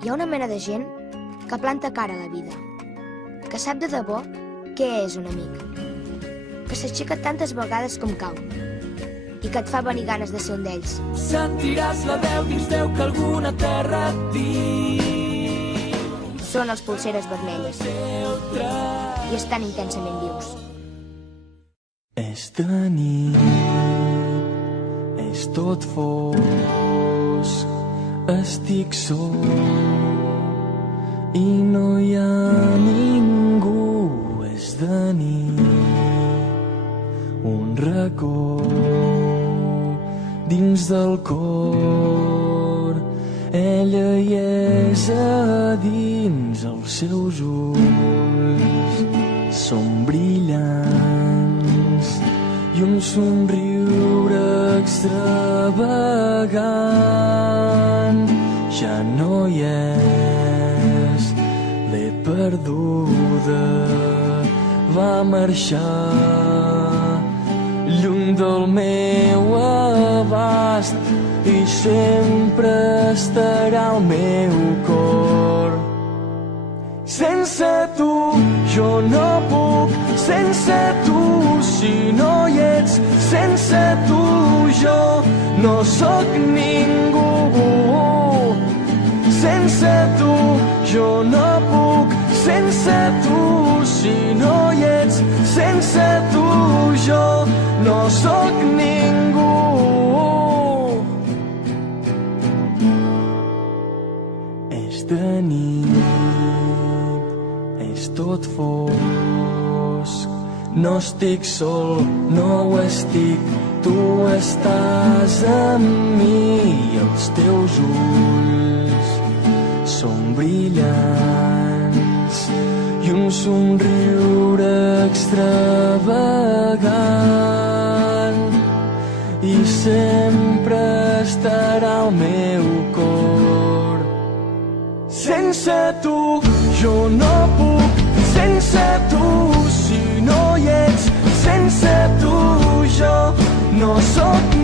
Hi ha una mena de gent que planta cara a la vida, que sap de debò què és un amic, que s'aixeca tantes vegades com cau i que et fa venir ganes de ser un d'ells. Sentiràs la veu dins teu que alguna terra et diu. Són els Polseres Vermelles i estan intensament vius. És de nit, és tot fosc, estic sol i no hi ha ningú. És de nit, un racó dins del cor, ella hi és a dins, els seus ulls són brillants i un somriure extravagant. Ja no hi és, l'he perduda, va marxar lluny del meu abast i sempre estarà al meu cor. Sense tu jo no puc, sense tu si no hi ets, sense tu jo no sóc ningú. Sense tu jo no puc, sense tu si no hi ets, sense tu jo no sóc ningú. És de nit, és tot fosc, no estic sol, no ho estic, tu estàs amb mi i els teus ulls són brillants i un somriure extravagant i sempre estarà al meu cor. Sense tu jo no puc, sense tu si no hi ets, sense tu jo no sóc